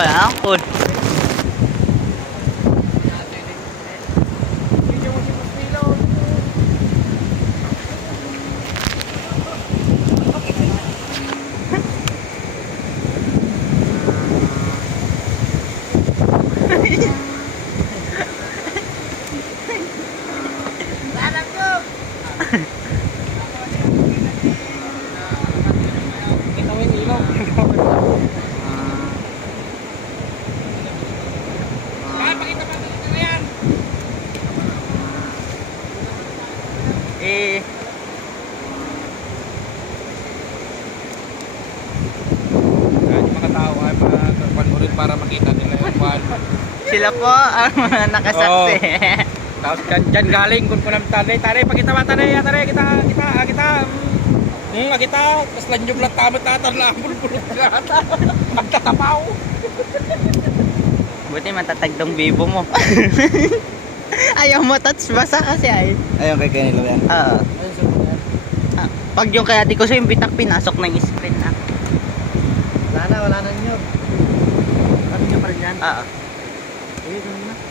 kaya angkol. Eh, Yung mga tao ay panoorin para makita nila yung kwan. sila po ang mga nakasaksi. Tapos dyan galing kung kunam tanay, pakita ba tanay, kita. Kita, tapos lang yung lahat tamat natin lang, bulbulot ka. Magtatapaw. Buti matatagdong bibo mo. Ayaw mo touch basa kasi ay. Ayun kay Kenilo yan. Oo. Pag yung kaya di ko sa yung bitak pinasok ng screen na. Wala na nyo. Ano nyo pa rin yan? Oo. Ayun na.